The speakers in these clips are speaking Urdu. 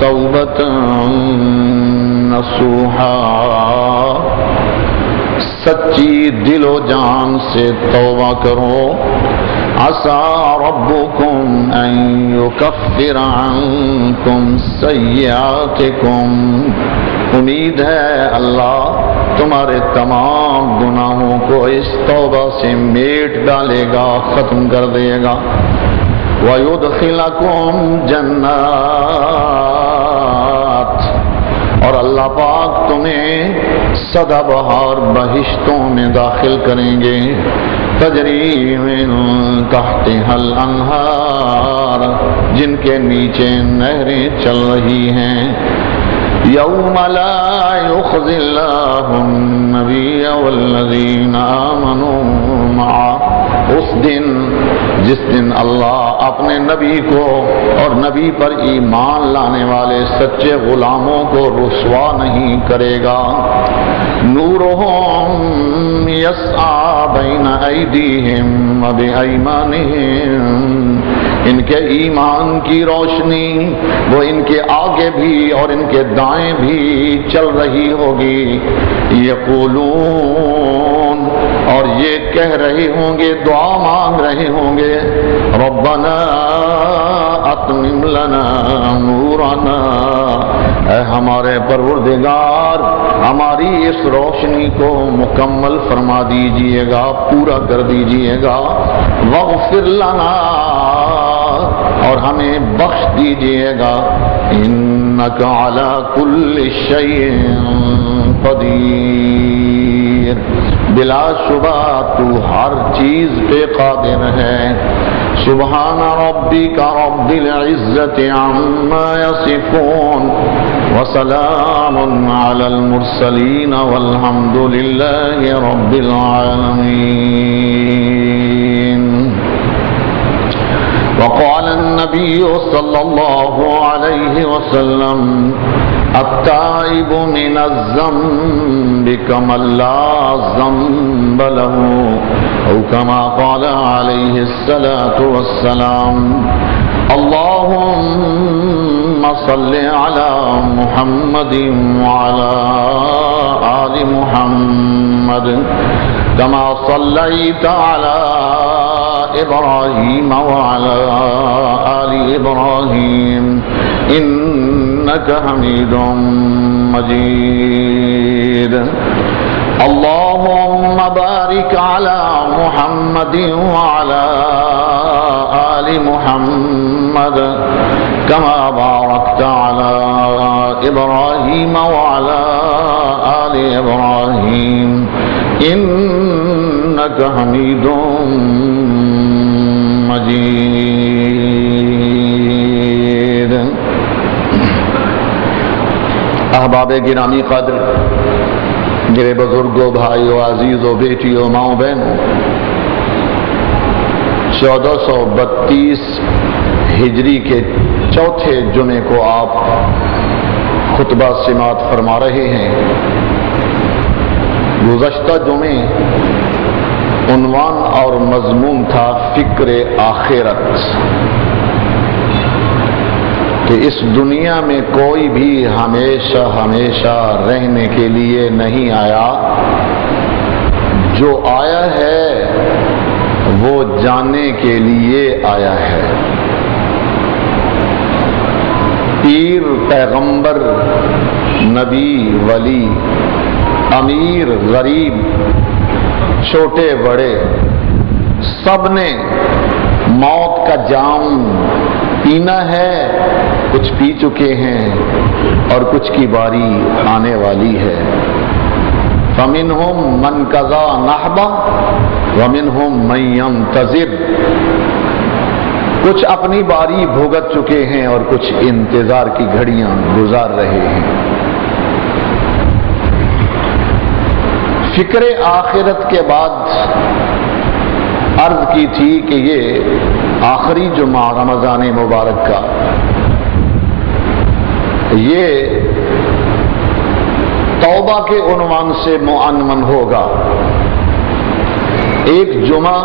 توبة نصوحا، سچی دل و جان سے توبہ کرو. عسى ربكم أن يكفر عنكم سيئاتكم، امید ہے اللہ تمہارے تمام گناہوں کو اس توبہ سے میٹ ڈالے گا، ختم کر دے گا. وَيُدْخِلَكُمْ جَنَّاتٍ، اور اللہ پاک تمہیں سدا بہار بہشتوں میں داخل کریں گے. تجری من تحتها الانہار، جن کے نیچے نہریں چل رہی ہیں. یوم لا یخزی اللہ النبی والذین آمنوا معه، اس دن جس دن اللہ اپنے نبی کو اور نبی پر ایمان لانے والے سچے غلاموں کو رسوا نہیں کرے گا. نورہم یسعی بین ایدیہم وبایمانہم، ان کے ایمان کی روشنی وہ ان کے آگے بھی اور ان کے دائیں بھی چل رہی ہوگی. یقولون، اور یہ کہہ رہے ہوں گے، دعا مانگ رہے ہوں گے، ربنا اتمم لنا نورنا، اے ہمارے پروردگار ہماری اس روشنی کو مکمل فرما دیجئے گا، پورا کر دیجئے گا. واغفر لنا، اور ہمیں بخش دیجئے گا. انک علی کل شیء قدیر، بلا شبہ تو ہر چیز پہ قادر ہے. سبحان ربک رب العزت عما یصفون وسلام علی المرسلین والحمد للہ رب العالمین. وقال النبي صلى الله عليه وسلم التائب من الذنب كمن لا ذنب له، أو كما قال عليه الصلاة والسلام. اللهم صل على محمد وعلى آل محمد كما صليت على إبراهيم وعلى آل إبراهيم إنك حميد مجيد. اللهم بارك على محمد وعلى آل محمد كما باركت على إبراهيم وعلى آل إبراهيم إنك حميد مجید. احباب گرامی قدر، میرے بزرگوں، بھائیوں، عزیزوں، بیٹیوں، ماؤں، بہنوں، 1432 ہجری کے چوتھے جمعے کو آپ خطبہ سماعت فرما رہے ہیں. گزشتہ جمعے عنوان اور مضمون تھا فکر آخرت، کہ اس دنیا میں کوئی بھی ہمیشہ ہمیشہ رہنے کے لیے نہیں آیا، جو آیا ہے وہ جانے کے لیے آیا ہے. پیر، پیغمبر، نبی، ولی، امیر، غریب، چھوٹے بڑے، سب نے موت کا جام پینا ہے. کچھ پی چکے ہیں اور کچھ کی باری آنے والی ہے. فَمِنْهُمْ مَنْ قَضَى نَحْبَهُ وَمِنْهُمْ مَنْ يَنْتَظِرُ، کچھ اپنی باری بھگت چکے ہیں اور کچھ انتظار کی گھڑیاں گزار رہے ہیں. فکر آخرت کے بعد عرض کی تھی کہ یہ آخری جمعہ رمضان مبارک کا یہ توبہ کے عنوان سے معنون ہوگا. ایک جمعہ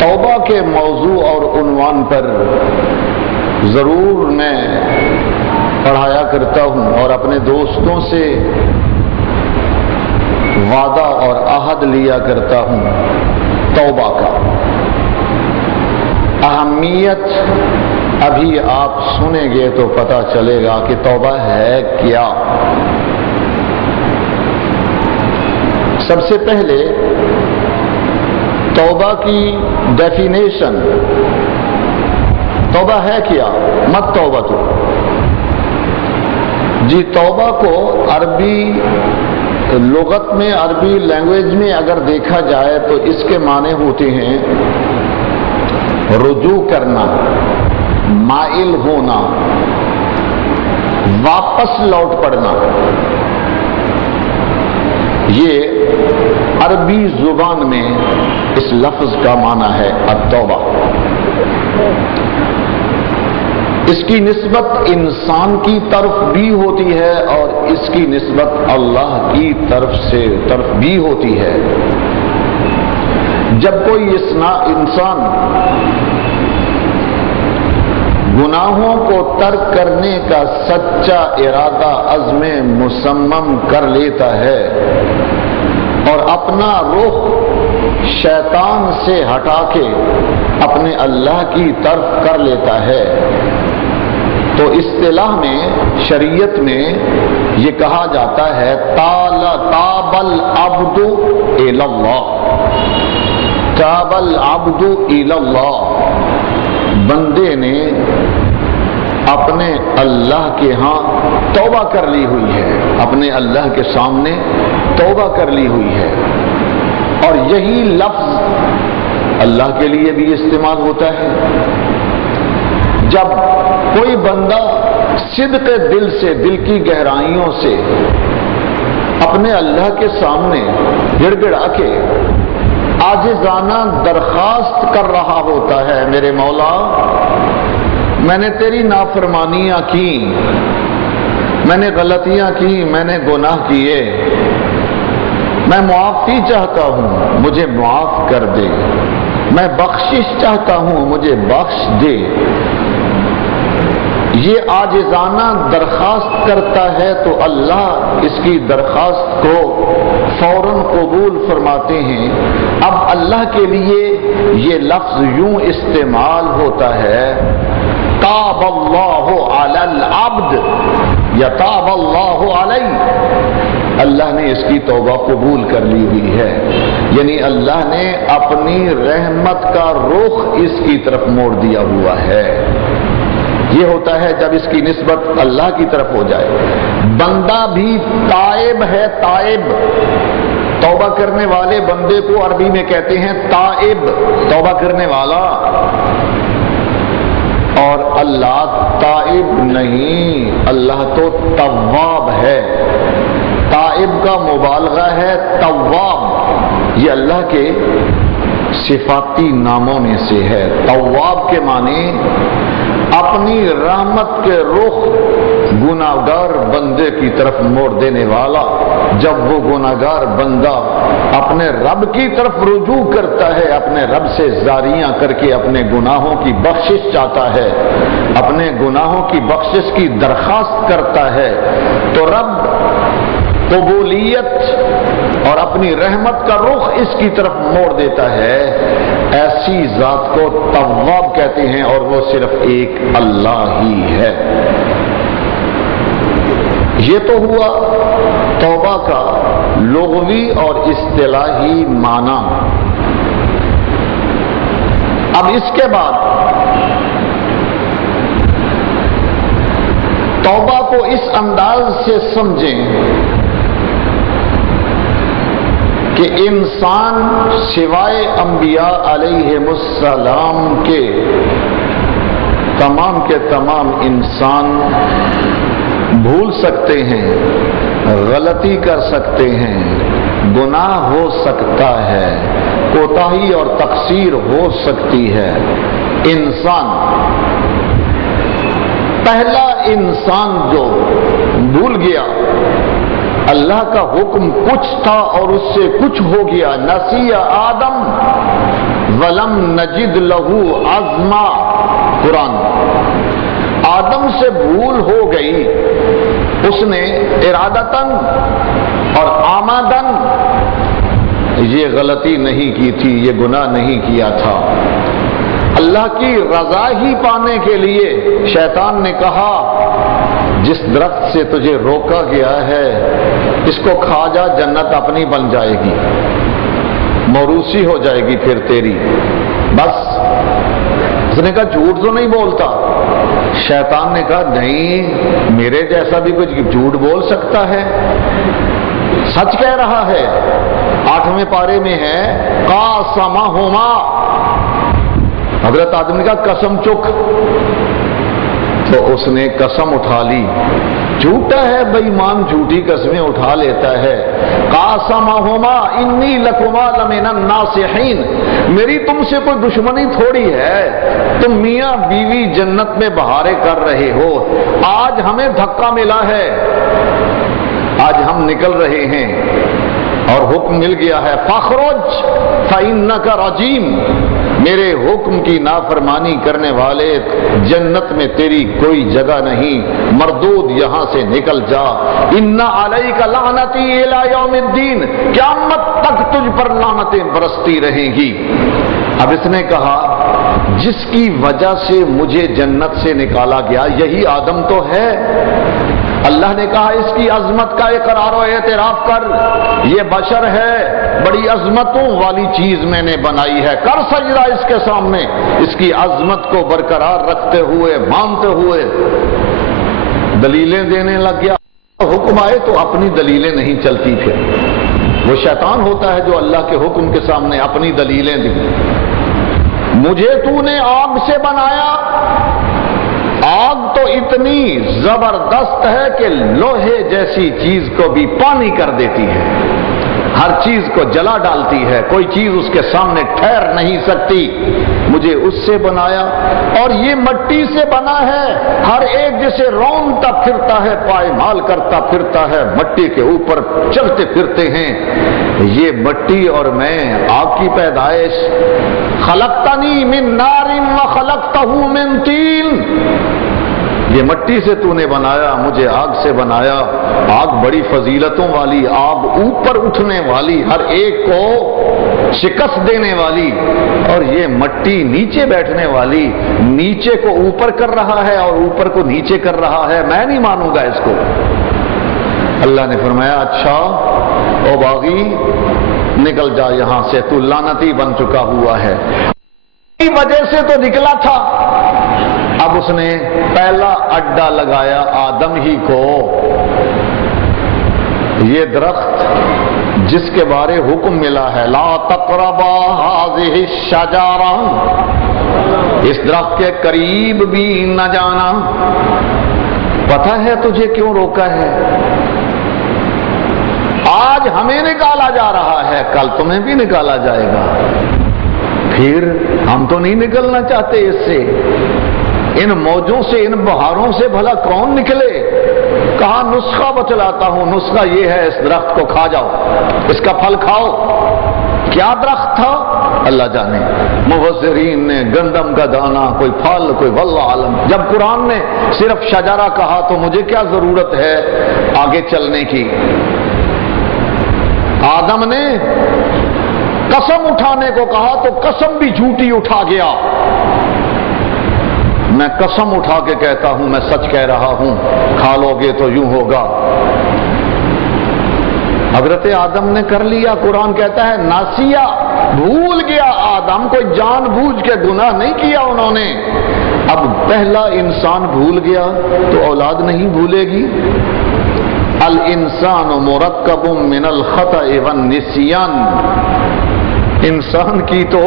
توبہ کے موضوع اور عنوان پر ضرور میں پڑھایا کرتا ہوں اور اپنے دوستوں سے وعدہ اور عہد لیا کرتا ہوں توبہ کا۔ اہمیت ابھی آپ سنیں گے تو پتہ چلے گا کہ توبہ ہے کیا۔ سب سے پہلے توبہ کی ڈیفینیشن، توبہ ہے کیا؟ مت توبہ تو جی، توبہ کو عربی لغت میں، عربی لینگویج میں اگر دیکھا جائے تو اس کے معنی ہوتے ہیں رجوع کرنا، مائل ہونا، واپس لوٹ پڑنا۔ یہ عربی زبان میں اس لفظ کا معنی ہے التوبہ۔ اس کی نسبت انسان کی طرف بھی ہوتی ہے اور اس کی نسبت اللہ کی طرف بھی ہوتی ہے۔ جب کوئی انسان گناہوں کو ترک کرنے کا سچا ارادہ عزم مصمم کر لیتا ہے اور اپنا رخ شیطان سے ہٹا کے اپنے اللہ کی طرف کر لیتا ہے تو اصطلاح میں، شریعت میں یہ کہا جاتا ہے تاب العبد الی اللہ، تاب العبد الی اللہ، بندے نے اپنے اللہ کے ہاں توبہ کر لی ہوئی ہے، اپنے اللہ کے سامنے توبہ کر لی ہوئی ہے۔ اور یہی لفظ اللہ کے لیے بھی استعمال ہوتا ہے۔ جب کوئی بندہ صدق دل سے، دل کی گہرائیوں سے اپنے اللہ کے سامنے گڑ گڑا کے عاجزانہ درخواست کر رہا ہوتا ہے، میرے مولا میں نے تیری نافرمانیاں کی، میں نے غلطیاں کی، میں نے گناہ کیے، میں معافی چاہتا ہوں، مجھے معاف کر دے، میں بخشش چاہتا ہوں، مجھے بخش دے۔ یہ عاجزانہ درخواست کرتا ہے تو اللہ اس کی درخواست کو فوراً قبول فرماتے ہیں۔ اب اللہ کے لیے یہ لفظ یوں استعمال ہوتا ہے تاب اللہ علی العبد یا تاب اللہ علیہ، اللہ نے اس کی توبہ قبول کر لی ہوئی ہے، یعنی اللہ نے اپنی رحمت کا رخ اس کی طرف موڑ دیا ہوا ہے۔ یہ ہوتا ہے جب اس کی نسبت اللہ کی طرف ہو جائے۔ بندہ بھی تائب ہے، تائب، توبہ کرنے والے بندے کو عربی میں کہتے ہیں تائب، توبہ کرنے والا۔ اور اللہ تائب نہیں، اللہ تو تواب ہے۔ تائب کا مبالغہ ہے تواب، یہ اللہ کے صفاتی ناموں میں سے ہے۔ تواب کے معنی اپنی رحمت کے رخ گناہگار بندے کی طرف موڑ دینے والا۔ جب وہ گناہگار بندہ اپنے رب کی طرف رجوع کرتا ہے، اپنے رب سے زاریاں کر کے اپنے گناہوں کی بخشش چاہتا ہے، اپنے گناہوں کی بخشش کی درخواست کرتا ہے تو رب قبولیت اور اپنی رحمت کا رخ اس کی طرف موڑ دیتا ہے۔ ایسی ذات کو تواب کہتے ہیں اور وہ صرف ایک اللہ ہی ہے۔ یہ تو ہوا توبہ کا لغوی اور اصطلاحی معنی۔ اب اس کے بعد توبہ کو اس انداز سے سمجھیں کہ انسان سوائے انبیاء علیہم السلام کے تمام انسان بھول سکتے ہیں، غلطی کر سکتے ہیں، گناہ ہو سکتا ہے، کوتاہی اور تقصیر ہو سکتی ہے۔ انسان، پہلا انسان جو بھول گیا، اللہ کا حکم کچھ تھا اور اس سے کچھ ہو گیا، نسی آدم ولم نجد لہو عزما، قرآن آدم سے بھول ہو گئی، اس نے ارادتاً اور آمدن یہ غلطی نہیں کی تھی، یہ گناہ نہیں کیا تھا۔ اللہ کی رضا ہی پانے کے لیے شیطان نے کہا جس درخت سے تجھے روکا گیا ہے اس کو کھا جا، جنت اپنی بن جائے گی، موروثی ہو جائے گی پھر تیری۔ بس اس نے کہا جھوٹ تو نہیں بولتا؟ شیطان نے کہا نہیں، میرے جیسا بھی کچھ جھوٹ بول سکتا ہے، سچ کہہ رہا ہے۔ 8ویں پارے میں ہے قاسمہما، حضرت آدم نے کہا قسم چک، تو اس نے قسم اٹھا لی۔ جھوٹا ہے بے ایمان، جھوٹی قسمیں اٹھا لیتا ہے۔ قاسمہما انی لکما لمن الناصحین، میری تم سے کوئی دشمنی تھوڑی ہے، تم میاں بیوی جنت میں بہاریں کر رہے ہو، آج ہمیں دھکا ملا ہے، آج ہم نکل رہے ہیں اور حکم مل گیا ہے فاخرج فإنک رجیم، میرے حکم کی نافرمانی کرنے والے جنت میں تیری کوئی جگہ نہیں، مردود یہاں سے نکل جا۔ ان علیک لعنتی الی یوم الدین، قیامت تک تجھ پر لعنتیں برستی رہیں گی۔ اب اس نے کہا جس کی وجہ سے مجھے جنت سے نکالا گیا یہی آدم تو ہے۔ اللہ نے کہا اس کی عظمت کا اقرار و اعتراف کر، یہ بشر ہے، بڑی عظمتوں والی چیز میں نے بنائی ہے، کر سجدہ اس کے سامنے۔ اس کی عظمت کو برقرار رکھتے ہوئے، مانتے ہوئے دلیلیں دینے لگ گیا۔ حکم آئے تو اپنی دلیلیں نہیں چلتی، پھر وہ شیطان ہوتا ہے جو اللہ کے حکم کے سامنے اپنی دلیلیں دی۔ مجھے تو نے آگ سے بنایا، آگ تو اتنی زبردست ہے کہ لوہے جیسی چیز کو بھی پانی کر دیتی ہے، ہر چیز کو جلا ڈالتی ہے، کوئی چیز اس کے سامنے ٹھہر نہیں سکتی۔ مجھے اس سے بنایا، اور یہ مٹی سے بنا ہے، ہر ایک جسے رونتا پھرتا ہے، پائمال کرتا پھرتا ہے، مٹی کے اوپر چلتے پھرتے ہیں۔ یہ مٹی اور میں آگ کی پیدائش، خلقتنی من نار وخلقتہ من طین، یہ مٹی سے تو نے بنایا، مجھے آگ سے بنایا۔ آگ بڑی فضیلتوں والی، آگ اوپر اٹھنے والی، ہر ایک کو شکست دینے والی، اور یہ مٹی نیچے بیٹھنے والی، نیچے کو اوپر کر رہا ہے اور اوپر کو نیچے کر رہا ہے، میں نہیں مانوں گا اس کو۔ اللہ نے فرمایا اچھا او باغی نکل جا یہاں سے، تو لعنتی بن چکا ہوا ہے۔ کی وجہ سے تو نکلا تھا، اب اس نے پہلا اڈا لگایا آدم ہی کو۔ یہ درخت جس کے بارے حکم ملا ہے لا تقربا هذه الشجرہ، اس درخت کے قریب بھی نہ جانا، پتہ ہے تجھے کیوں روکا ہے؟ آج ہمیں نکالا جا رہا ہے، کل تمہیں بھی نکالا جائے گا، پھر ہم تو نہیں نکلنا چاہتے اس سے، ان موجوں سے، ان بہاروں سے بھلا کون نکلے؟ کہا نسخہ بتلاتا ہوں، نسخہ یہ ہے اس درخت کو کھا جاؤ، اس کا پھل کھاؤ۔ کیا درخت تھا اللہ جانے، مفسرین نے گندم کا دانہ، کوئی پھل، کوئی واللہ عالم۔ جب قرآن نے صرف شجرہ کہا تو مجھے کیا ضرورت ہے آگے چلنے کی؟ آدم نے قسم اٹھانے کو کہا تو قسم بھی جھوٹی اٹھا گیا۔ میں قسم اٹھا کے کہتا ہوں، میں سچ کہہ رہا ہوں، کھا لو گے تو یوں ہوگا۔ حضرت آدم نے کر لیا، قرآن کہتا ہے ناسیا، بھول گیا آدم، کوئی جان بوجھ کے گناہ نہیں کیا انہوں نے۔ اب پہلا انسان بھول گیا تو اولاد نہیں بھولے گی۔ الانسان مرکب من الخطأ والنسیان، انسان کی تو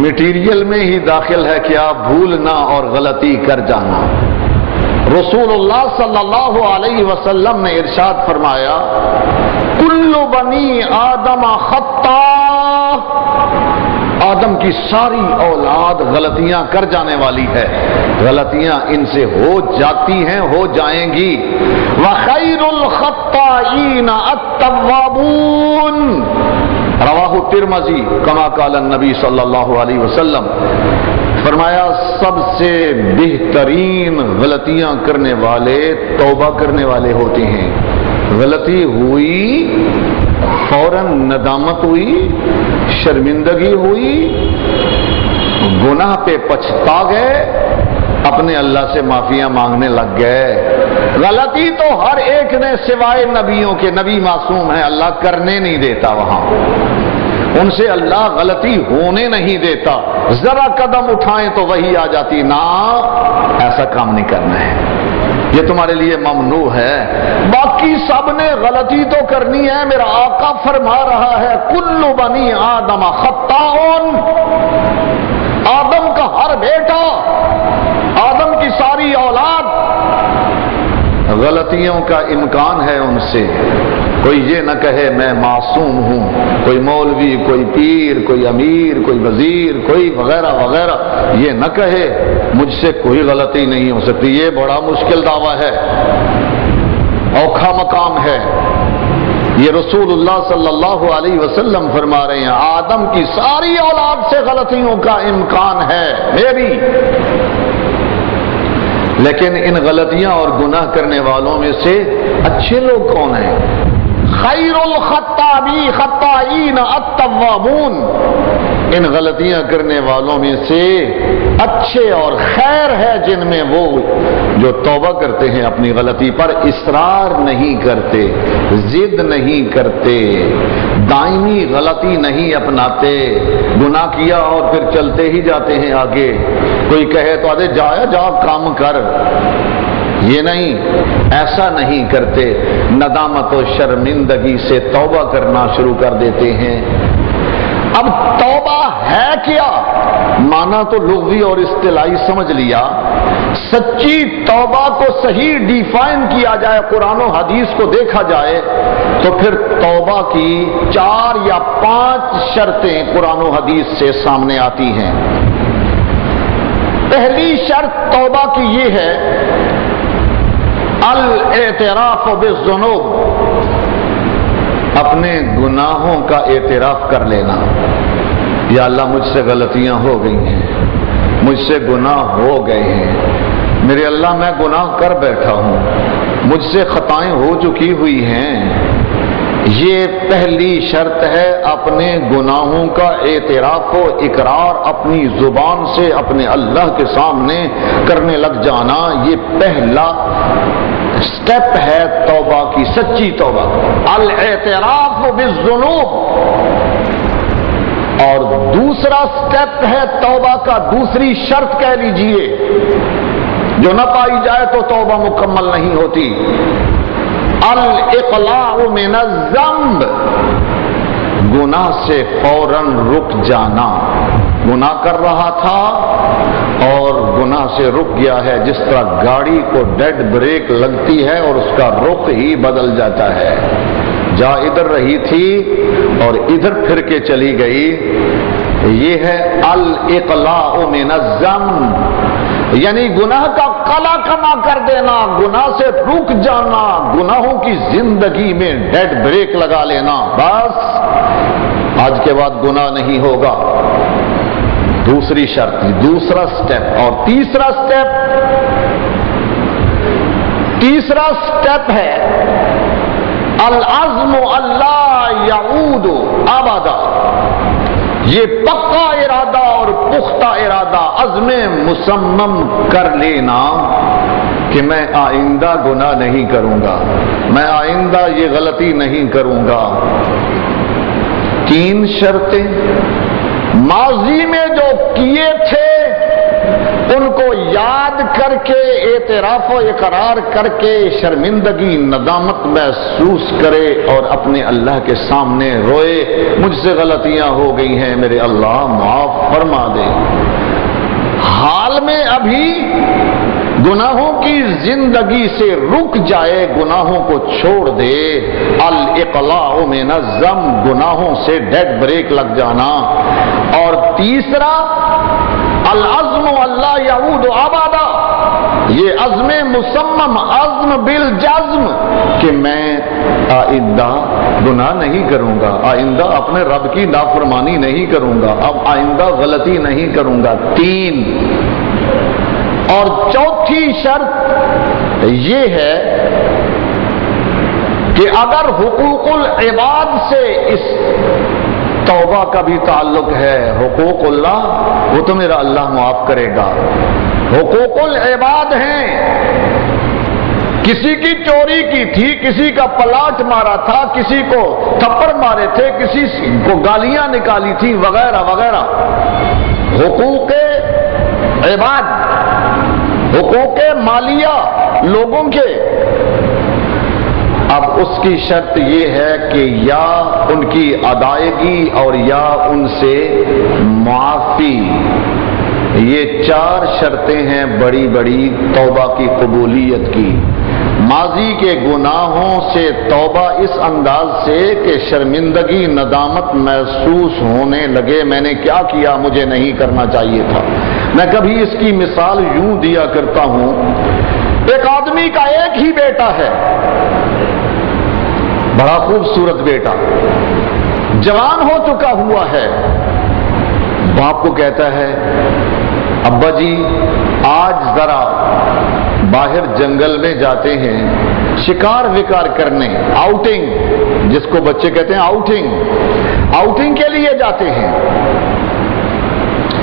مٹیریل میں ہی داخل ہے کہ آپ بھولنا اور غلطی کر جانا۔ رسول اللہ صلی اللہ علیہ وسلم نے ارشاد فرمایا کل بنی آدم خطاء، آدم کی ساری اولاد غلطیاں کر جانے والی ہے، غلطیاں ان سے ہو جاتی ہیں، ہو جائیں گی۔ وَخَيْرُ الْخَطَّائِينَ التَّوَّابُونَ، رواہ ترمذی کما قال النبی صلی اللہ علیہ وسلم، فرمایا سب سے بہترین غلطیاں کرنے والے توبہ کرنے والے ہوتے ہیں۔ غلطی ہوئی، فوراً ندامت ہوئی، شرمندگی ہوئی، گناہ پہ پچھتا گئے، اپنے اللہ سے معافیاں مانگنے لگ گئے۔ غلطی تو ہر ایک نے سوائے نبیوں کے، نبی معصوم ہیں، اللہ کرنے نہیں دیتا، وہاں ان سے اللہ غلطی ہونے نہیں دیتا، ذرا قدم اٹھائیں تو وہی آ جاتی، نا ایسا کام نہیں کرنا ہے، یہ تمہارے لیے ممنوع ہے۔ باقی سب نے غلطی تو کرنی ہے، میرا آقا فرما رہا ہے کل بنی آدم خطاؤن، آدم کا ہر بیٹا، آدم کی ساری اولاد غلطیوں کا امکان ہے ان سے۔ کوئی یہ نہ کہے میں معصوم ہوں، کوئی مولوی، کوئی پیر، کوئی امیر، کوئی وزیر، کوئی وغیرہ وغیرہ یہ نہ کہے مجھ سے کوئی غلطی نہیں ہو سکتی، یہ بڑا مشکل دعویٰ ہے، اوکھا مقام ہے۔ یہ رسول اللہ صلی اللہ علیہ وسلم فرما رہے ہیں آدم کی ساری اولاد سے غلطیوں کا امکان ہے میری، لیکن ان غلطیاں اور گناہ کرنے والوں میں سے اچھے لوگ کون ہیں؟ خیر خطائین التوابون، ان غلطیاں کرنے والوں میں سے اچھے اور خیر ہے جن میں وہ جو توبہ کرتے ہیں اپنی غلطی پر، اصرار نہیں کرتے، ضد نہیں کرتے، دائمی غلطی نہیں اپناتے، گناہ کیا اور پھر چلتے ہی جاتے ہیں آگے، کوئی کہے تو آدھے جا کام کر، یہ نہیں، ایسا نہیں کرتے، ندامت و شرمندگی سے توبہ کرنا شروع کر دیتے ہیں۔ اب توبہ ہے کیا؟ معنی تو لغوی اور اصطلاحی سمجھ لیا، سچی توبہ کو صحیح ڈیفائن کیا جائے، قرآن و حدیث کو دیکھا جائے تو پھر توبہ کی 4 یا 5 شرطیں قرآن و حدیث سے سامنے آتی ہیں۔ پہلی شرط توبہ کی یہ ہے الاعتراف بالذنوب، اپنے گناہوں کا اعتراف کر لینا، یا اللہ مجھ سے غلطیاں ہو گئی ہیں، مجھ سے گناہ ہو گئے ہیں، میرے اللہ میں گناہ کر بیٹھا ہوں، مجھ سے خطائیں ہو چکی ہوئی ہیں۔ یہ پہلی شرط ہے، اپنے گناہوں کا اعتراف و اقرار اپنی زبان سے اپنے اللہ کے سامنے کرنے لگ جانا، یہ پہلا سٹیپ ہے توبہ کی، سچی توبہ، الاعتراف بالذنوب۔ اور دوسرا سٹیپ ہے توبہ کا، دوسری شرط کہہ لیجئے، جو نہ پائی جائے تو توبہ مکمل نہیں ہوتی، الاقلاع من الذنب، گناہ سے فوراً رک جانا، گناہ کر رہا تھا اور گناہ سے رک گیا ہے، جس طرح گاڑی کو ڈیڈ بریک لگتی ہے اور اس کا رخ ہی بدل جاتا ہے، جا ادھر رہی تھی اور ادھر پھر کے چلی گئی، یہ ہے الاقلاع من الذنب، یعنی گناہ کا قلع کما کر دینا، گناہ سے رک جانا، گناہوں کی زندگی میں ڈیڈ بریک لگا لینا، بس آج کے بعد گناہ نہیں ہوگا، دوسری شرط، دوسرا سٹیپ۔ اور تیسرا سٹیپ ہے العزم اللہ یعود ابدا، یہ پکا ارادہ اور پختہ ارادہ، عزم مصمم کر لینا کہ میں آئندہ گناہ نہیں کروں گا، میں آئندہ یہ غلطی نہیں کروں گا۔ 3 شرطیں، ماضی میں جو کیے تھے ان کو یاد کر کے، اعتراف و اقرار کر کے شرمندگی ندامت محسوس کرے اور اپنے اللہ کے سامنے روئے، مجھ سے غلطیاں ہو گئی ہیں، میرے اللہ معاف فرما دے۔ حال میں ابھی گناہوں کی زندگی سے رک جائے، گناہوں کو چھوڑ دے، الاقلاع من الذنب، گناہوں سے ڈیڈ بریک لگ جانا۔ اور تیسرا العزم اللہ یعود ابدا، یہ عزم مصمم، عزم بالجزم کہ میں آئندہ گناہ نہیں کروں گا، آئندہ اپنے رب کی نافرمانی نہیں کروں گا، اب آئندہ غلطی نہیں کروں گا۔ 3 اور چوتھی شرط یہ ہے کہ اگر حقوق العباد سے اس توبہ کا بھی تعلق ہے، حقوق اللہ وہ تو میرا اللہ معاف کرے گا، حقوق العباد ہیں، کسی کی چوری کی تھی، کسی کا پلاٹ مارا تھا، کسی کو تھپڑ مارے تھے، کسی کو گالیاں نکالی تھی، وغیرہ وغیرہ، حقوق عباد، حقوق مالیہ لوگوں کے۔ اب اس کی شرط یہ ہے کہ یا ان کی ادائیگی اور یا ان سے معافی، یہ 4 شرطیں ہیں بڑی بڑی توبہ کی قبولیت کی۔ ماضی کے گناہوں سے توبہ اس انداز سے کہ شرمندگی ندامت محسوس ہونے لگے، میں نے کیا کیا، مجھے نہیں کرنا چاہیے تھا۔ میں کبھی اس کی مثال یوں دیا کرتا ہوں، ایک آدمی کا ایک ہی بیٹا ہے، بڑا خوبصورت بیٹا، جوان ہو چکا ہوا ہے، باپ کو کہتا ہے ابا جی آج ذرا باہر جنگل میں جاتے ہیں شکار وکار کرنے، آؤٹنگ جس کو بچے کہتے ہیں، آؤٹنگ کے لیے جاتے ہیں۔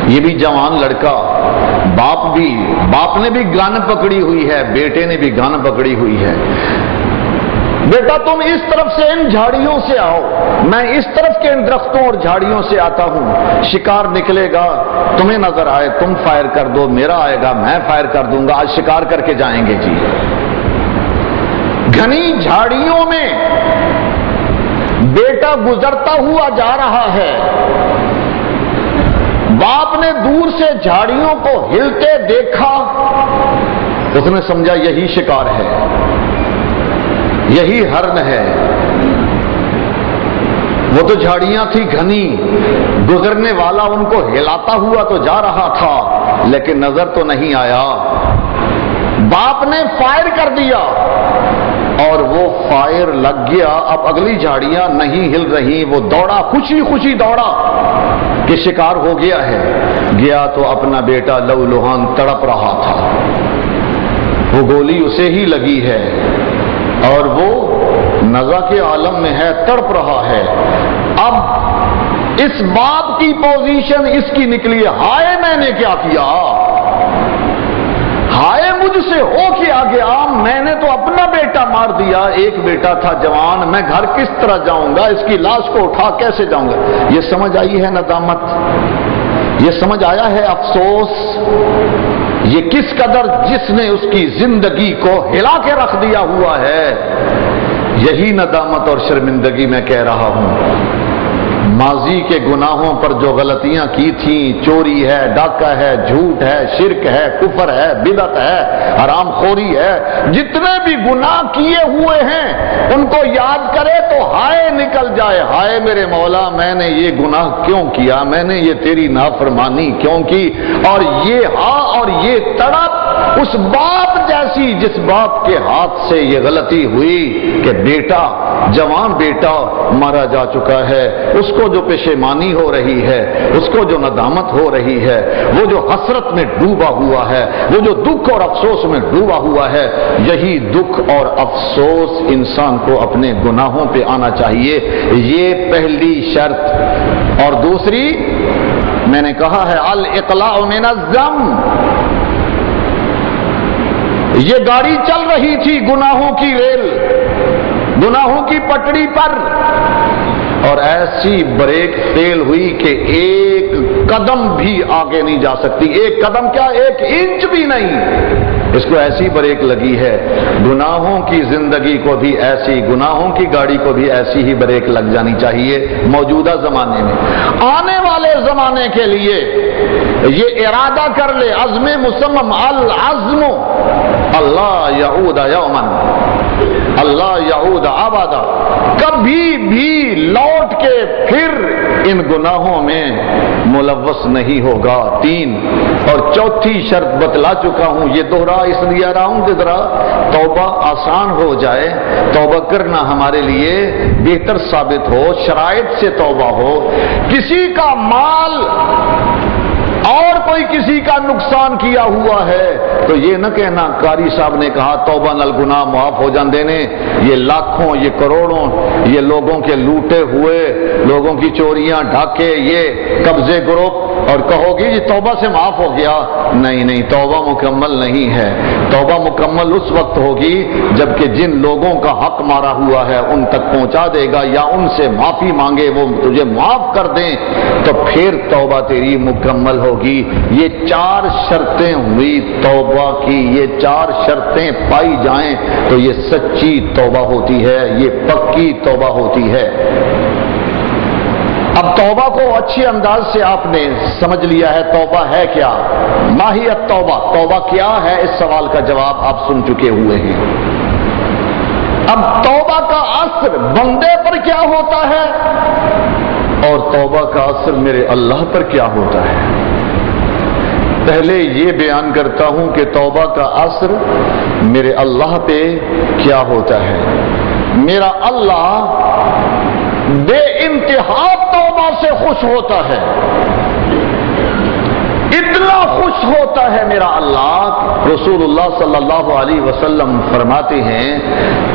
یہ بھی جوان لڑکا، باپ نے بھی گن پکڑی ہوئی ہے، بیٹے نے بھی گن پکڑی ہوئی ہے، بیٹا تم اس طرف سے ان جھاڑیوں سے آؤ، میں اس طرف کے ان درختوں اور جھاڑیوں سے آتا ہوں، شکار نکلے گا، تمہیں نظر آئے تم فائر کر دو، میرا آئے گا میں فائر کر دوں گا، آج شکار کر کے جائیں گے جی۔ گھنی جھاڑیوں میں بیٹا گزرتا ہوا جا رہا ہے، باپ نے دور سے جھاڑیوں کو ہلتے دیکھا، اس نے سمجھا یہی شکار ہے، یہی ہرن ہے۔ وہ تو جھاڑیاں تھی گھنی، گزرنے والا ان کو ہلاتا ہوا تو جا رہا تھا لیکن نظر تو نہیں آیا۔ باپ نے فائر کر دیا اور وہ فائر لگ گیا، اب اگلی جھاڑیاں نہیں ہل رہی، وہ دوڑا، خوشی خوشی دوڑا کہ شکار ہو گیا ہے، گیا تو اپنا بیٹا لو لوہان تڑپ رہا تھا، وہ گولی اسے ہی لگی ہے اور وہ نزا کے عالم میں ہے، تڑپ رہا ہے۔ اب اس باپ کی پوزیشن اس کی نکلی، ہائے میں نے کیا کیا، ہائے مجھ سے ہو کیا گیا، میں نے تو اپنا بیٹا مار دیا، ایک بیٹا تھا جوان، میں گھر کس طرح جاؤں گا، اس کی لاش کو اٹھا کیسے جاؤں گا۔ یہ سمجھ آئی ہے ندامت، یہ سمجھ آیا ہے افسوس، یہ کس قدر جس نے اس کی زندگی کو ہلا کے رکھ دیا ہوا ہے۔ یہی ندامت اور شرمندگی میں کہہ رہا ہوں۔ ماضی کے گناہوں پر جو غلطیاں کی تھیں، چوری ہے، ڈاکہ ہے، جھوٹ ہے، شرک ہے، کفر ہے، بدعت ہے، حرام خوری ہے، جتنے بھی گناہ کیے ہوئے ہیں ان کو یاد کرے تو ہائے نکل جائے، ہائے میرے مولا میں نے یہ گناہ کیوں کیا، میں نے یہ تیری نافرمانی کیوں کی، اور یہ ہاں اور یہ تڑپ اس باپ جیسی جس باپ کے ہاتھ سے یہ غلطی ہوئی کہ بیٹا، جوان بیٹا مارا جا چکا ہے، اس کو جو پشیمانی ہو رہی ہے، اس کو جو ندامت ہو رہی ہے، وہ جو حسرت میں ڈوبا ہوا ہے، وہ جو دکھ اور افسوس میں ڈوبا ہوا ہے، یہی دکھ اور افسوس انسان کو اپنے گناہوں پہ آنا چاہیے۔ یہ پہلی شرط۔ اور دوسری میں نے کہا ہے الاقلاع من الذنب۔ یہ گاڑی چل رہی تھی گناہوں کی ریل، گناہوں کی پٹڑی پر، اور ایسی بریک فیل ہوئی کہ ایک قدم بھی آگے نہیں جا سکتی، ایک قدم کیا، 1 انچ بھی نہیں، اس کو ایسی بریک لگی ہے۔ گناہوں کی زندگی کو بھی ایسی، گناہوں کی گاڑی کو بھی ایسی ہی بریک لگ جانی چاہیے موجودہ زمانے میں۔ آنے والے زمانے کے لیے یہ ارادہ کر لے، عزم مصمم، العزم اللہ یعود یوما، اللہ یعود ابدا، کبھی بھی لوٹ کے پھر ان گناہوں میں ملوث نہیں ہوگا۔ 3 اور چوتھی شرط بتلا چکا ہوں، یہ دوہرا اس لیے آ رہا ہوں کہ ذرا توبہ آسان ہو جائے، توبہ کرنا ہمارے لیے بہتر ثابت ہو، شرائط سے توبہ ہو۔ کسی کا مال اور کوئی کسی کا نقصان کیا ہوا ہے تو یہ نہ کہنا قاری صاحب نے کہا توبہ نال گناہ معاف ہو جاندے نے، یہ لاکھوں یہ کروڑوں یہ لوگوں کے لوٹے ہوئے، لوگوں کی چوریاں ڈھاکے یہ قبضے گروپ، اور کہو گی جی توبہ سے معاف ہو گیا۔ نہیں، توبہ مکمل نہیں ہے۔ توبہ مکمل اس وقت ہوگی جبکہ جن لوگوں کا حق مارا ہوا ہے ان تک پہنچا دے گا یا ان سے معافی مانگے، وہ تجھے معاف کر دیں، تو پھر توبہ تیری مکمل ہوگی۔ یہ 4 شرطیں ہوئی توبہ کی، یہ 4 شرطیں پائی جائیں تو یہ سچی توبہ ہوتی ہے، یہ پکی توبہ ہوتی ہے۔ اب توبہ کو اچھے انداز سے آپ نے سمجھ لیا ہے، توبہ ہے کیا، ماہیت توبہ، توبہ کیا ہے، اس سوال کا جواب آپ سن چکے ہوئے ہیں۔ اب توبہ کا اثر بندے پر کیا ہوتا ہے اور توبہ کا اثر میرے اللہ پر کیا ہوتا ہے۔ پہلے یہ بیان کرتا ہوں کہ توبہ کا اثر میرے اللہ پہ کیا ہوتا ہے۔ میرا اللہ بے انتہا توبہ سے خوش ہوتا ہے، اتنا خوش ہوتا ہے میرا اللہ، رسول اللہ صلی اللہ علیہ وسلم فرماتے ہیں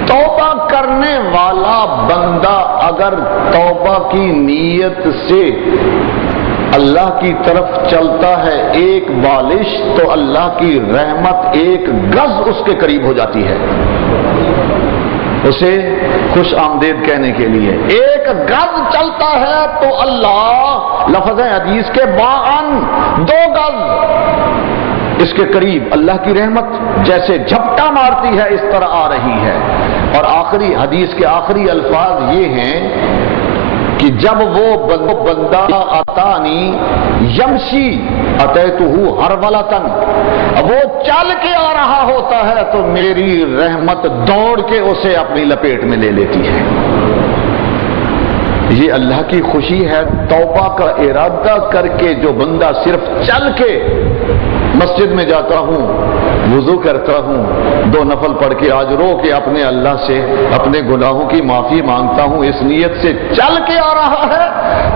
توبہ کرنے والا بندہ اگر توبہ کی نیت سے اللہ کی طرف چلتا ہے ایک بالش تو اللہ کی رحمت 1 گز اس کے قریب ہو جاتی ہے، اسے خوش آمدید کہنے کے لیے 1 گز چلتا ہے تو اللہ، لفظ حدیث کے باعن 2 گز اس کے قریب اللہ کی رحمت جیسے جھپٹا مارتی ہے اس طرح آ رہی ہے۔ اور آخری حدیث کے آخری الفاظ یہ ہیں کہ جب وہ بندہ آتانی یمشی اتیتہ ہرولتن، وہ چل کے آ رہا ہوتا ہے تو میری رحمت دوڑ کے اسے اپنی لپیٹ میں لے لیتی ہے۔ یہ اللہ کی خوشی ہے۔ توبہ کا ارادہ کر کے جو بندہ صرف چل کے مسجد میں جاتا ہوں، وضو کرتا ہوں، 2 نفل پڑھ کے آج رو کے اپنے اللہ سے اپنے گناہوں کی معافی مانگتا ہوں، اس نیت سے چل کے آ رہا ہے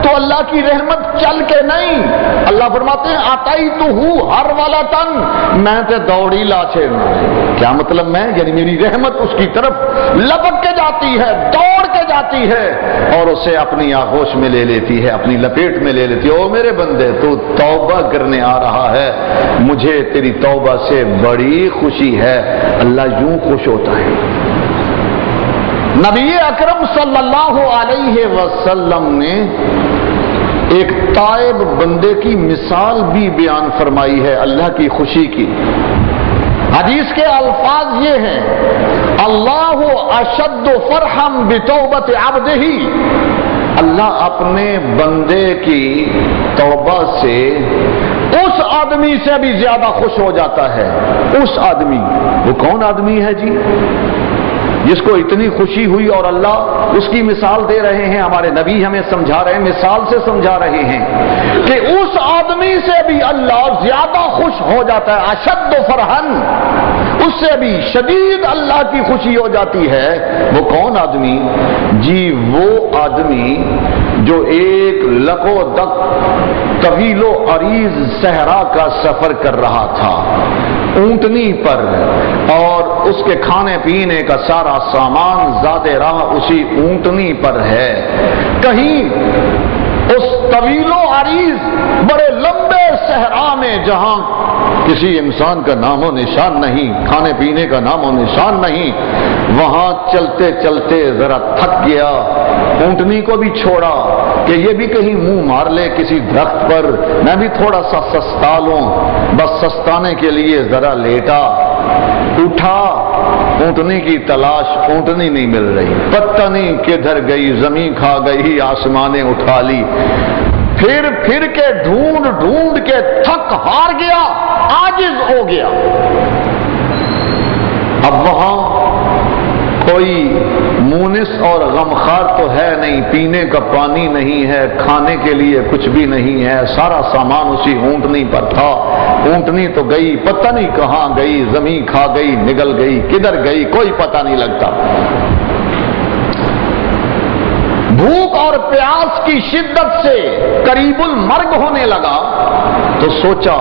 تو اللہ کی رحمت چل کے نہیں، اللہ فرماتے ہیں آتیتہ ہرولتن، میں تے دوڑی لا چھیڑنا۔ کیا مطلب میں؟ یعنی میری رحمت اس کی طرف لپک کے جاتی ہے، دوڑ کے جاتی ہے اور اسے اپنی آغوش میں لے لیتی ہے، اپنی لپیٹ میں لے لیتی ہے۔ او میرے بندے، تو توبہ کرنے آ رہا ہے، مجھے تیری توبہ سے بڑی خوشی ہے۔ اللہ یوں خوش ہوتا ہے۔ نبی اکرم صلی اللہ علیہ وسلم نے ایک تائب بندے کی مثال بھی بیان فرمائی ہے اللہ کی خوشی کی۔ حدیث کے الفاظ یہ ہیں اللہ اشد فرحا بتوبت عبدہ، اللہ اپنے بندے کی توبہ سے اس آدمی سے بھی زیادہ خوش ہو جاتا ہے۔ اس آدمی، وہ کون آدمی ہے جی جس کو اتنی خوشی ہوئی اور اللہ اس کی مثال دے رہے ہیں، ہمارے نبی ہمیں سمجھا رہے ہیں، مثال سے سمجھا رہے ہیں کہ اس آدمی سے بھی اللہ زیادہ خوش ہو جاتا ہے، اشد فرحن، اس سے بھی شدید اللہ کی خوشی ہو جاتی ہے۔ وہ کون آدمی جی؟ وہ آدمی جو 1 لکو دک طویل و عریض صحرا کا سفر کر رہا تھا اونٹنی پر، اور اس کے کھانے پینے کا سارا سامان زاد راہ اسی اونٹنی پر ہے۔ کہیں اس طویل و عریض بڑے لمبے صحرا میں جہاں کسی انسان کا نام و نشان نہیں، کھانے پینے کا نام و نشان نہیں، وہاں چلتے چلتے ذرا تھک گیا، اونٹنی کو بھی چھوڑا کہ یہ بھی کہیں منہ مار لے کسی درخت پر، میں بھی تھوڑا سا سستا لوں، بس سستانے کے لیے ذرا لیٹا، اٹھا، اونٹنی کی تلاش، اونٹنی نہیں مل رہی، پتہ نہیں کدھر گئی، زمین کھا گئی، آسمانیں اٹھا لی، پھر کے ڈھونڈ ڈھونڈ کے تھک ہار گیا، عاجز ہو گیا۔ اب وہاں کوئی مونس اور غمخوار تو ہے نہیں، پینے کا پانی نہیں ہے، کھانے کے لیے کچھ بھی نہیں ہے، سارا سامان اسی اونٹنی پر تھا، اونٹنی تو گئی پتہ نہیں کہاں گئی، زمین کھا گئی، نگل گئی، کدھر گئی کوئی پتہ نہیں لگتا۔ بھوک اور پیاس کی شدت سے قریب المرگ ہونے لگا تو سوچا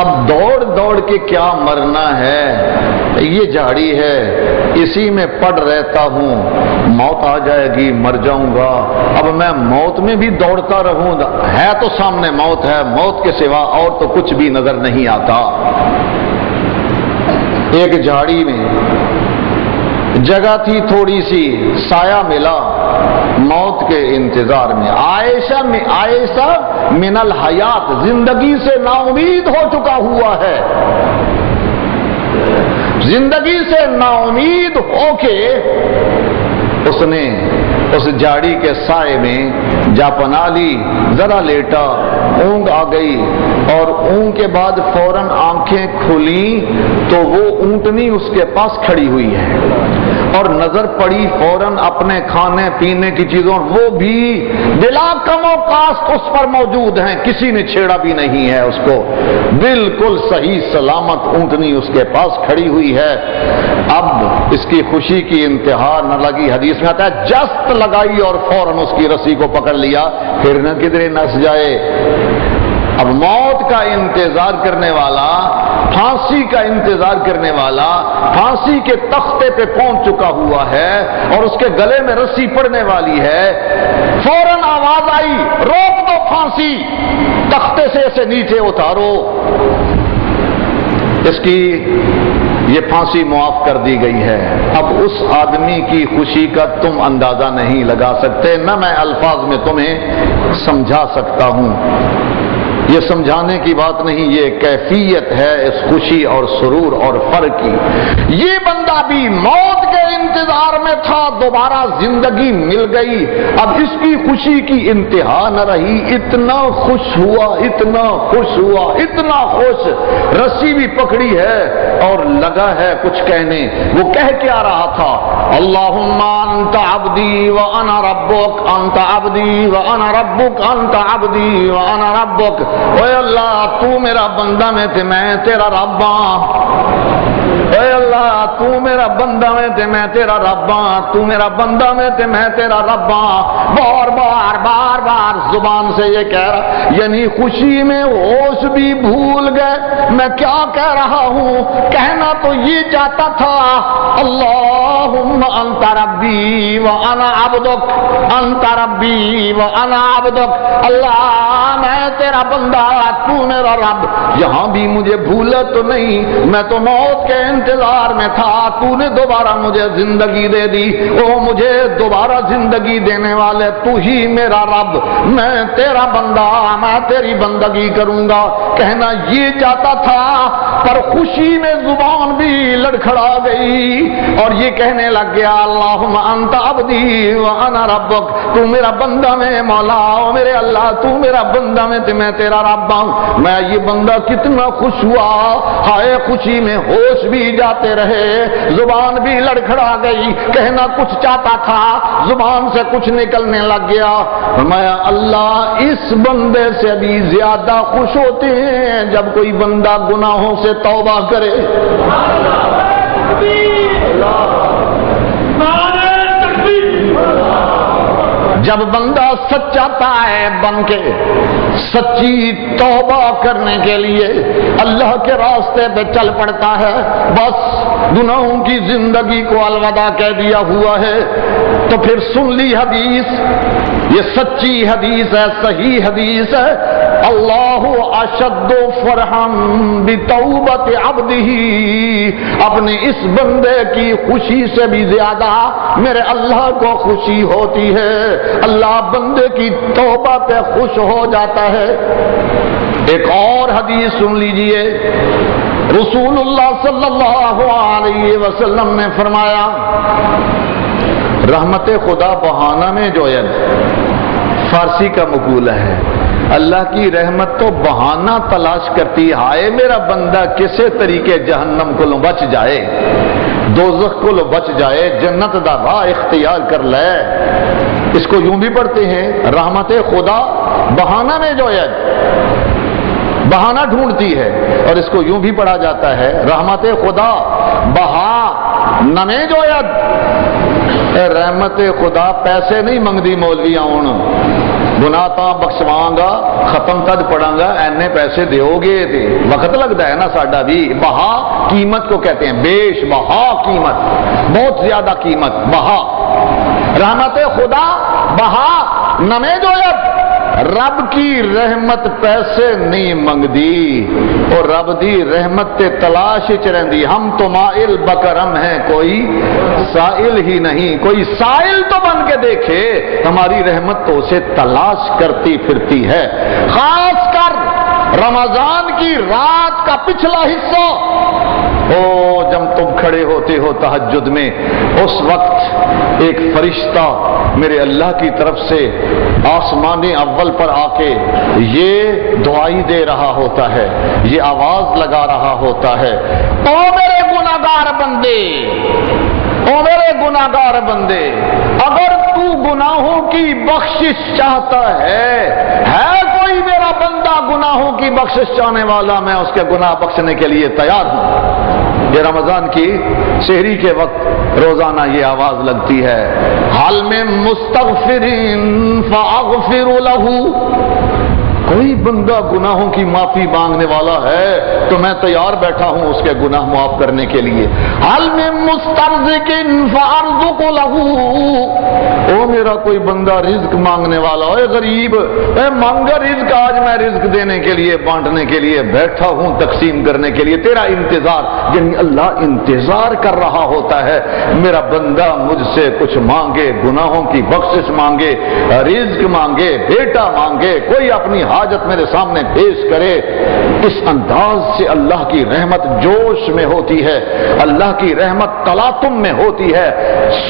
اب دوڑ دوڑ کے کیا مرنا ہے، یہ جھاڑی ہے اسی میں پڑ رہتا ہوں، موت آ جائے گی مر جاؤں گا، اب میں موت میں بھی دوڑتا رہوں، ہے تو سامنے موت ہے، موت کے سوا اور تو کچھ بھی نظر نہیں آتا۔ ایک جھاڑی میں جگہ تھی تھوڑی سی، سایہ ملا، موت کے انتظار میں عائشہ من الحیات، زندگی سے نا امید ہو چکا ہوا ہے، زندگی سے نا امید ہو کے اس نے اس جھاڑی کے سائے میں جا پناہ لی، ذرا لیٹا، اونگ آ گئی اور اونگ کے بعد فوراً آنکھیں کھلی تو وہ اونٹنی اس کے پاس کھڑی ہوئی ہے اور نظر پڑی فوراً اپنے کھانے پینے کی چیزوں، وہ بھی بلا کم و کاست اس پر موجود ہیں، کسی نے چھیڑا بھی نہیں ہے اس کو، بالکل صحیح سلامت اونٹنی اس کے پاس کھڑی ہوئی ہے۔ اب اس کی خوشی کی انتہا نہ لگی، حدیث میں آتا ہے جست لگائی اور فوراً اس کی رسی کو پکڑ لیا، پھر نہ کدھر نس جائے۔ اب موت کا انتظار کرنے والا، پھانسی کا انتظار کرنے والا پھانسی کے تختے پہ پہنچ چکا ہوا ہے اور اس کے گلے میں رسی پڑنے والی ہے، فوراً آواز آئی روک دو پھانسی، تختے سے اسے نیچے اتارو، اس کی یہ پھانسی معاف کر دی گئی ہے۔ اب اس آدمی کی خوشی کا تم اندازہ نہیں لگا سکتے، نہ میں الفاظ میں تمہیں سمجھا سکتا ہوں، یہ سمجھانے کی بات نہیں، یہ کیفیت ہے اس خوشی اور سرور اور فرق کی۔ یہ بندہ بھی موت کے انتظار میں تھا، دوبارہ زندگی مل گئی، اب اس کی خوشی کی انتہا نہ رہی، اتنا خوش ہوا، اتنا خوش ہوا، اتنا خوش، رسی بھی پکڑی ہے اور لگا ہے کچھ کہنے۔ وہ کہہ کیا رہا تھا؟ اللہم انت عبدی وانا ربک، انت عبدی وانا ربک، انت عبدی وانا ربک، اے اللہ تو میرا بندہ میں تھے میں تیرا رب ہاں، اے اللہ تو میرا بندہ میں تھے میں تیرا رب ہاں، تو میرا بندہ میں تھے میں تیرا رب ہاں، بار بار زبان سے یہ کہہ رہا، یعنی خوشی میں ہوش بھی بھول گئے میں کیا کہہ رہا ہوں، کہنا تو یہ چاہتا تھا اللہم انت ربی وانا عبدک، انت ربی وانا عبدک، اللہ میں تیرا بندہ تو میرا رب، یہاں بھی مجھے بھولا تو نہیں، میں تو موت کے انتظار میں تھا، تو نے دوبارہ مجھے زندگی دے دی، او مجھے دوبارہ زندگی دینے والے تو ہی میرا رب، میں تیرا بندہ، میں تیری بندگی کروں گا، کہنا یہ چاہتا تھا، پر خوشی میں زبان بھی لڑکھڑا گئی اور یہ کہنے لگ گیا اللہم انت عبدی وانا ربک، تو میرا بندہ میں مولا، او میرے اللہ تو میرا بندہ میں میں تیرا رب ہوں، میں یہ بندہ کتنا خوش ہوا، ہائے خوشی میں ہوش بھی جاتے رہے، زبان بھی لڑکھڑا گئی، کہنا کچھ چاہتا تھا، زبان سے کچھ نکلنے لگ گیا، میں اللہ اس بندے سے بھی زیادہ خوش ہوتے ہیں جب کوئی بندہ گناہوں سے توبہ کرے۔ جب بندہ سچا ہے بن کے سچی توبہ کرنے کے لیے اللہ کے راستے پہ چل پڑتا ہے، بس گناہوں کی زندگی کو الوداع کہہ دیا ہوا ہے، تو پھر سن لی حدیث، یہ سچی حدیث ہے، صحیح حدیث ہے، اللہ اشد فرحا بتوبت عبدہ، اپنے اس بندے کی خوشی سے بھی زیادہ میرے اللہ کو خوشی ہوتی ہے، اللہ بندے کی توبہ پہ خوش ہو جاتا ہے۔ ایک اور حدیث سن لیجئے، رسول اللہ صلی اللہ علیہ وسلم نے فرمایا، رحمت خدا بہانہ میں جوید، فارسی کا مقولہ ہے، اللہ کی رحمت تو بہانہ تلاش کرتی، ہائے میرا بندہ کسے طریقے جہنم کو بچ جائے، دوزخ کو لو بچ جائے، جنت دا راہ اختیار کر لے۔ اس کو یوں بھی پڑھتے ہیں رحمت خدا بہانہ میں جوید، بہانہ ڈھونڈتی ہے، اور اس کو یوں بھی پڑھا جاتا ہے رحمت خدا بہا نمے جوید۔ اے رحمت خدا پیسے نہیں منگدی مولوی آن، گناہ تاں بخشواں گا، ختم تد پڑھاں گا، اینے پیسے دیو گے تے وقت لگتا ہے نا ساڈا بھی۔ بہا قیمت کو کہتے ہیں، بیش بہا قیمت، بہت زیادہ قیمت بہا۔ رحمت خدا بہا نمے جوید، رب کی رحمت پیسے نہیں منگدی، اور رب دی رحمت تے تلاش چ رہندی۔ ہم تو مائل بکرم ہیں، کوئی سائل ہی نہیں، کوئی سائل تو بن کے دیکھے، ہماری رحمت تو اسے تلاش کرتی پھرتی ہے۔ خاص کر رمضان کی رات کا پچھلا حصہ، جب تم کھڑے ہوتے ہو تہجد میں، اس وقت ایک فرشتہ میرے اللہ کی طرف سے آسمان اول پر آ کے یہ دعائی دے رہا ہوتا ہے، یہ آواز لگا رہا ہوتا ہے، او میرے گناہگار بندے، او میرے گناہگار بندے، اگر تو گناہوں کی بخشش چاہتا ہے کوئی میرا بندہ گناہوں کی بخشش چاہنے والا، میں اس کے گناہ بخشنے کے لیے تیار ہوں۔ یہ رمضان کی سحری کے وقت روزانہ یہ آواز لگتی ہے، حال میں مستغفرین فاغفر لہ، کوئی بندہ گناہوں کی معافی مانگنے والا ہے تو میں تیار بیٹھا ہوں اس کے گناہ معاف کرنے کے لیے۔ حال میں مسترزق فارزق لہ، او میرا کوئی بندہ رزق مانگنے والا، اے غریب، اے مانگا رزق، آج میں رزق دینے کے لیے بانٹنے کے لیے بیٹھا ہوں، تقسیم کرنے کے لیے، تیرا انتظار، یعنی اللہ انتظار کر رہا ہوتا ہے میرا بندہ مجھ سے کچھ مانگے، گناہوں کی بخشش مانگے، رزق مانگے، بیٹا مانگے، کوئی اپنی حاجت میرے سامنے پیش کرے۔ اس انداز سے اللہ کی رحمت جوش میں ہوتی ہے، اللہ کی رحمت تلاطم میں ہوتی ہے،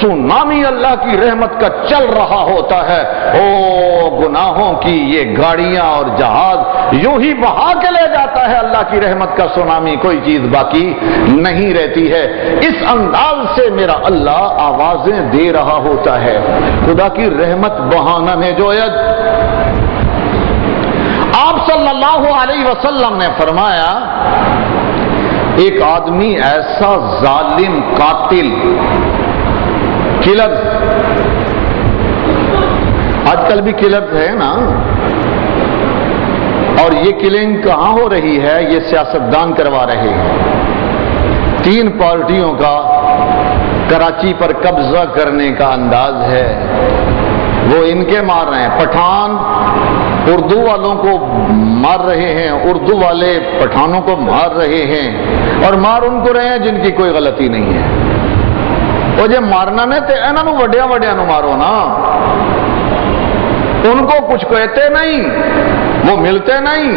سونامی اللہ کی رحمت کا چل رہا ہوتا ہے۔ او گناہوں کی یہ گاڑیاں اور جہاز یوں ہی بہا کے لے جاتا ہے اللہ کی رحمت کا سونامی، کوئی چیز باقی نہیں رہتی ہے۔ اس انداز سے میرا اللہ آوازیں دے رہا ہوتا ہے۔ خدا کی رحمت بہانہ میں جوید۔ آپ صلی اللہ علیہ وسلم نے فرمایا، ایک آدمی ایسا ظالم قاتل، کلر، آج کل بھی کلر ہے نا، اور یہ کلنگ کہاں ہو رہی ہے؟ یہ سیاستدان کروا رہے ہیں۔ 3 پارٹیوں کا کراچی پر قبضہ کرنے کا انداز ہے، وہ ان کے مار رہے ہیں، پٹھان اردو والوں کو مار رہے ہیں، اردو والے پٹھانوں کو مار رہے ہیں، اور مار ان کو رہے ہیں جن کی کوئی غلطی نہیں ہے۔ وہ جے مارنا نے تے انہاں نوں وڈیاں وڈیاں نوں مارو نا، ان کو کچھ کہتے نہیں، وہ ملتے نہیں۔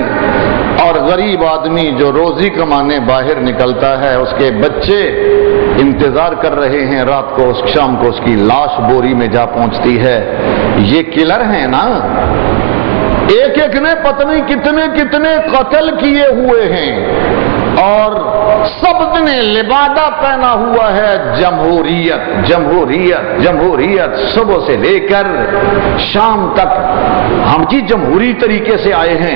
اور غریب آدمی جو روزی کمانے باہر نکلتا ہے، اس کے بچے انتظار کر رہے ہیں، رات کو شام کو اس کی لاش بوری میں جا پہنچتی ہے۔ یہ کلر ہیں نا، ایک ایک نے پتہ نہیں کتنے کتنے قتل کیے ہوئے ہیں، اور سب نے لبادہ پہنا ہوا ہے جمہوریت جمہوریت جمہوریت، صبح سے لے کر شام تک ہم جی جمہوری طریقے سے آئے ہیں،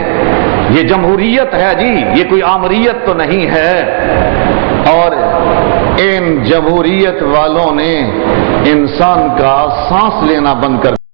یہ جمہوریت ہے جی، یہ کوئی آمریت تو نہیں ہے۔ اور ان جمہوریت والوں نے انسان کا سانس لینا بند کر